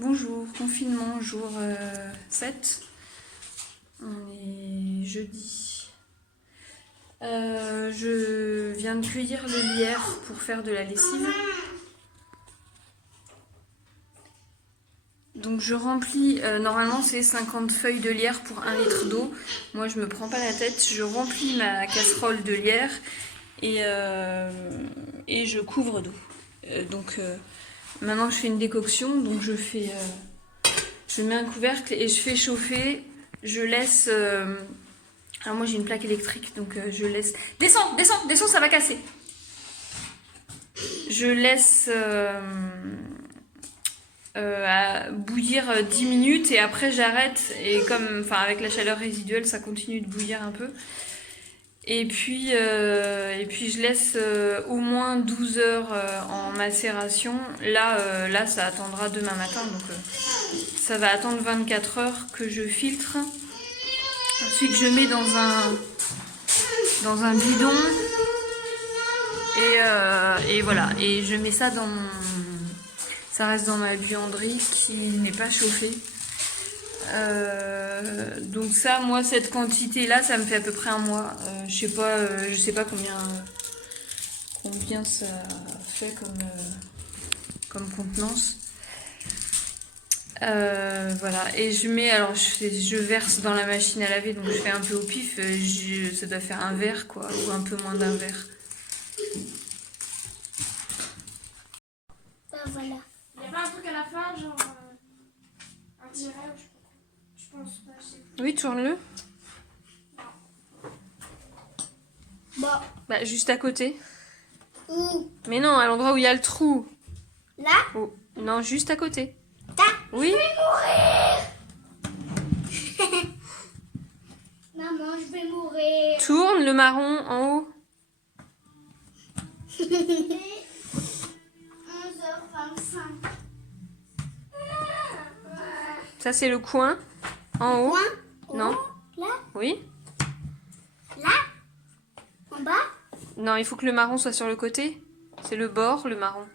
Bonjour, confinement, jour 7. On est jeudi. Je viens de cueillir le lierre pour faire de la lessive. Donc je remplis, normalement c'est 50 feuilles de lierre pour 1 litre d'eau. Moi je me prends pas la tête, je remplis ma casserole de lierre et je couvre d'eau. Maintenant je fais une décoction, donc je mets un couvercle et je fais chauffer. Je laisse. Alors moi j'ai une plaque électrique, donc je laisse. Descends, descends, descends, ça va casser. Je laisse bouillir 10 minutes et après j'arrête. Et avec la chaleur résiduelle, ça continue de bouillir un peu. Et puis je laisse au moins 12 heures en macération. Là, ça attendra demain matin, donc ça va attendre 24 heures que je filtre. Ensuite, je mets dans un bidon et voilà. Et je mets ça ça reste dans ma buanderie qui n'est pas chauffée. Donc ça, moi, cette quantité-là, ça me fait à peu près un mois. Je sais pas combien ça fait comme contenance. Voilà, et je verse dans la machine à laver, donc je fais un peu au pif. Ça doit faire un verre, quoi, ou un peu moins d'un verre. Voilà. Il n'y a pas un truc à la fin, genre un tiret, je pense pas, je sais plus. Oui, tourne-le. Bon. Juste à côté. Où? Mais non, à l'endroit où il y a le trou. Là? Oh, non, juste à côté. Là? Oui. Je vais mourir. Maman, je vais mourir. Tourne le marron en haut. 11h25. Ça, c'est le coin. En haut. Coin? Non. Là? Oui. Là? En bas? Non, il faut que le marron soit sur le côté. C'est le bord, le marron.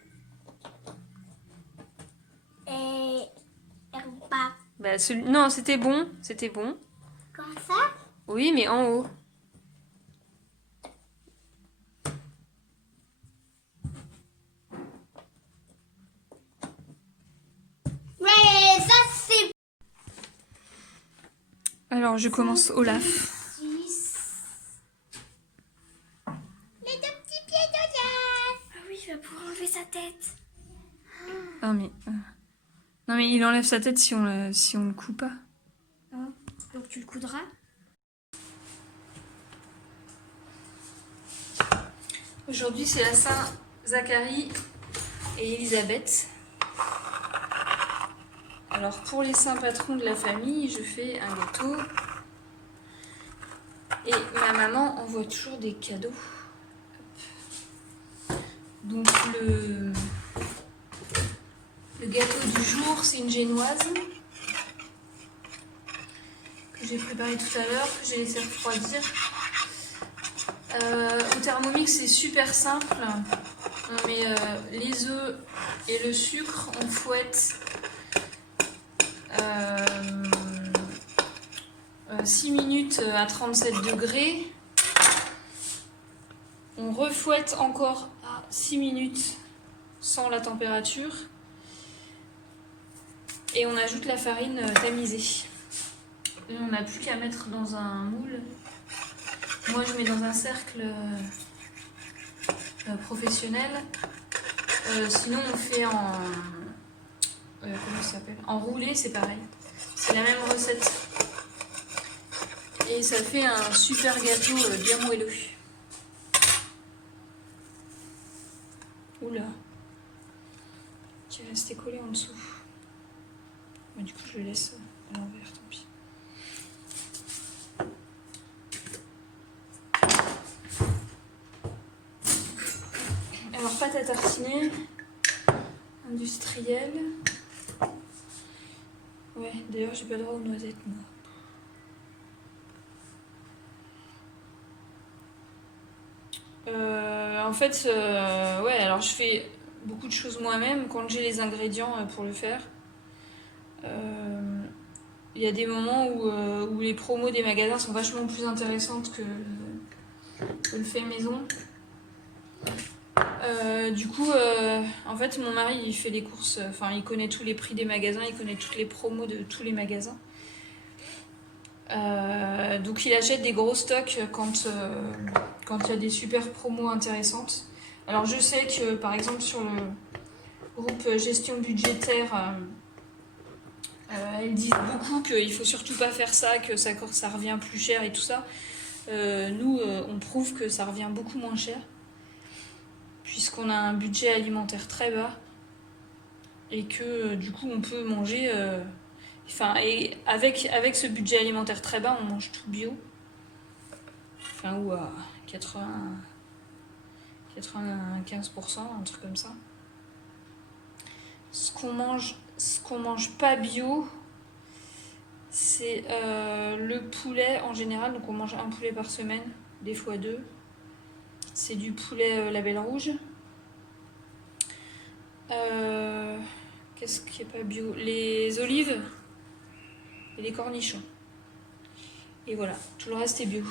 Et en bas. Non, c'était bon. C'était bon. Comme ça? Oui, mais en haut. Ouais, ça c'est... Alors, je commence Olaf. 6. Les 2 petits pieds d'Olaf. Ah oui, il va pouvoir enlever sa tête. Ah, mais... Non, mais il enlève sa tête si on le coupe pas. Ah, donc tu le coudras? Aujourd'hui, c'est la Saint-Zacharie et Élisabeth. Alors, pour les saints patrons de la famille, je fais un gâteau. Et ma maman envoie toujours des cadeaux. Hop. Donc, le gâteau du jour, c'est une génoise que j'ai préparée tout à l'heure, que j'ai laissé refroidir. Au Thermomix, c'est super simple. On met les œufs et le sucre, on fouette 6 minutes à 37 degrés. On refouette encore à 6 minutes sans la température. Et on ajoute la farine tamisée. Et on n'a plus qu'à mettre dans un moule. Moi, je mets dans un cercle professionnel. Sinon, on fait comment ça s'appelle? En roulé, c'est pareil. C'est la même recette. Et ça fait un super gâteau bien moelleux. Oula. Qui est resté collé en dessous. Du coup, je le laisse à l'envers, tant pis. Alors, pâte à tartiner, industrielle. Ouais, d'ailleurs, j'ai pas le droit aux noisettes, moi. En fait, ouais, alors je fais beaucoup de choses moi-même quand j'ai les ingrédients pour le faire. Il y a des moments où les promos des magasins sont vachement plus intéressantes que le fait maison. Du coup, en fait, mon mari, il fait les courses, enfin, il connaît tous les prix des magasins, il connaît toutes les promos de tous les magasins. Donc, il achète des gros stocks quand il y a des super promos intéressantes. Alors, je sais que, par exemple, sur le groupe gestion budgétaire, elles disent beaucoup qu'il faut surtout pas faire ça, que ça revient plus cher et tout ça. Nous, on prouve que ça revient beaucoup moins cher, puisqu'on a un budget alimentaire très bas et que du coup on peut manger. Et avec ce budget alimentaire très bas, on mange tout bio. Enfin, ou à 95%, un truc comme ça. Ce qu'on mange pas bio, c'est le poulet en général. Donc on mange un poulet par semaine, des fois 2. C'est du poulet label rouge. Qu'est-ce qui est pas bio? Les olives et les cornichons. Et voilà, tout le reste est bio.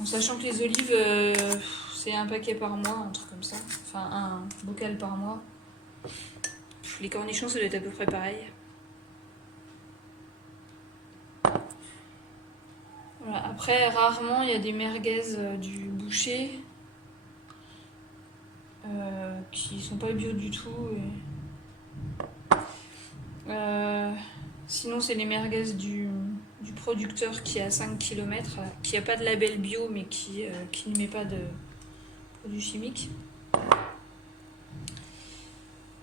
En sachant que les olives, c'est un paquet par mois, un truc comme ça. Enfin, un bocal par mois. Les cornichons, ça doit être à peu près pareil. Voilà. Après, rarement, il y a des merguez du boucher qui sont pas bio du tout. Sinon, c'est les merguez du producteur qui est à 5 km, qui n'a pas de label bio, mais qui ne met pas de produits chimiques.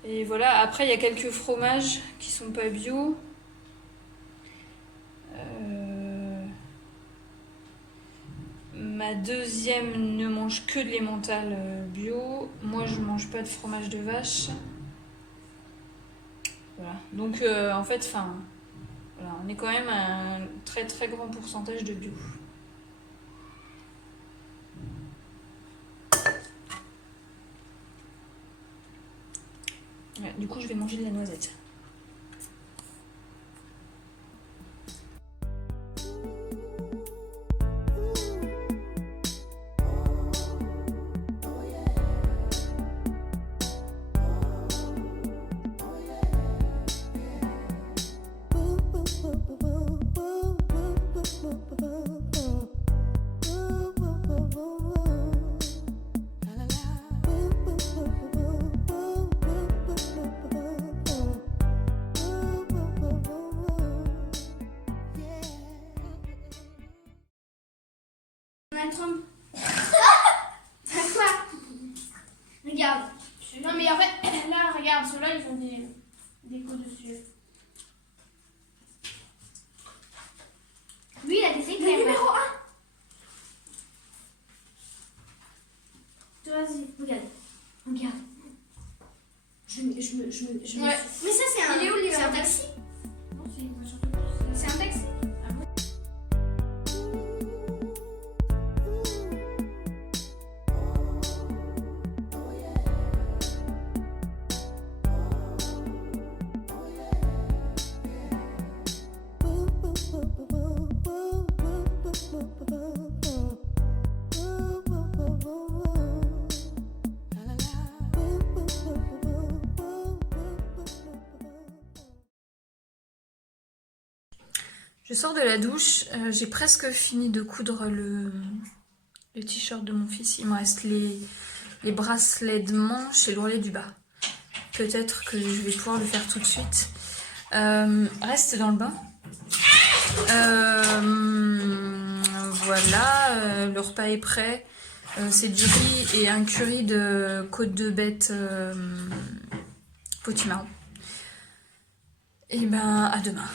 Et voilà, après, il y a quelques fromages qui sont pas bio. Ma deuxième ne mange que de l'emmental bio. Moi, je mange pas de fromage de vache. Voilà. Donc, en fait, voilà, on est quand même à un très très grand pourcentage de bio. Ouais, du coup, je vais manger de la noisette. Donald Trump. C'est quoi? Regarde. Non mais en fait, là regarde, ceux-là ils ont des décos dessus. Lui, il a des Le éclairs. numéro 1. Vas-y. Regarde. Regarde. Je me Ouais. suis- Mais ça, c'est un. Il est où, lui, C'est là un taxi. Non, c'est une voiture de plus. C'est un taxi. Je sors de la douche, j'ai presque fini de coudre le t-shirt de mon fils. Il me reste les bracelets de manche et l'ourlet du bas. Peut-être que je vais pouvoir le faire tout de suite. Reste dans le bain. Voilà, le repas est prêt. C'est du riz et un curry de côte de bête potimarron. Et ben à demain.